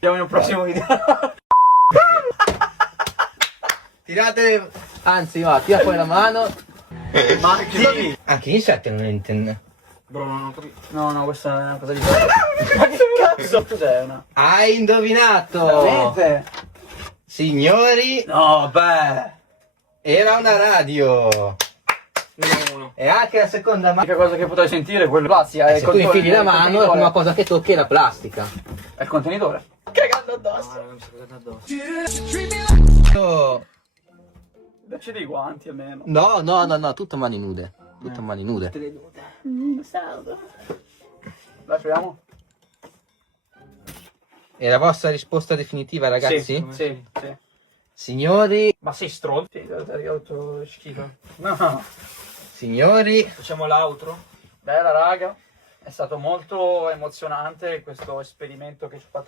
Vediamo in un prossimo video. Tirate, anzi va, tira fuori la mano. Ma chi? Anche gli insetti non intende. Bro, non ho capito. No, questa è una cosa di... Ma che cazzo? Cos'è una? Hai indovinato! Veramente? Signori, No, beh. era una radio. Uno. E anche la seconda mano. L'unica cosa che potrai sentire è quello. Grazie, è Se tu infili la mano, la prima cosa che tocchi è la plastica. È il contenitore. Cagando addosso. No, mi sto cagando addosso. Oh, Dacci dei guanti almeno. no, tutto mani nude. Tutto mani nude. Salve. Dai, proviamo? E la vostra risposta definitiva, ragazzi? Sì. Signori, Ma sei stronzo? Sì, ti ho detto schifo. No. signori, Facciamo l'outro. Bella raga, è stato molto emozionante questo esperimento che ci ho fatto.